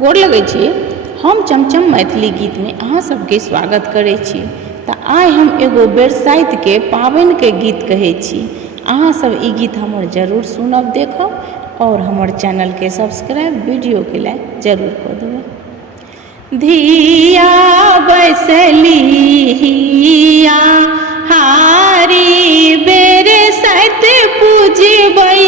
गोर लगै छी। हम चमचम मैथिली गीत में अहाँ सबके स्वागत करै छी। तऽ आइ हम एगो बरसाइत के पाबनि के गीत कहै छी। अहाँ सब ई गीत हमर जरूर सुनब, देखब और हमर चैनल के सब्सक्राइब, वीडियो के लाइक जरूर कऽ देबै। धिया बैसली हिया हारी बरसाइत पूजबै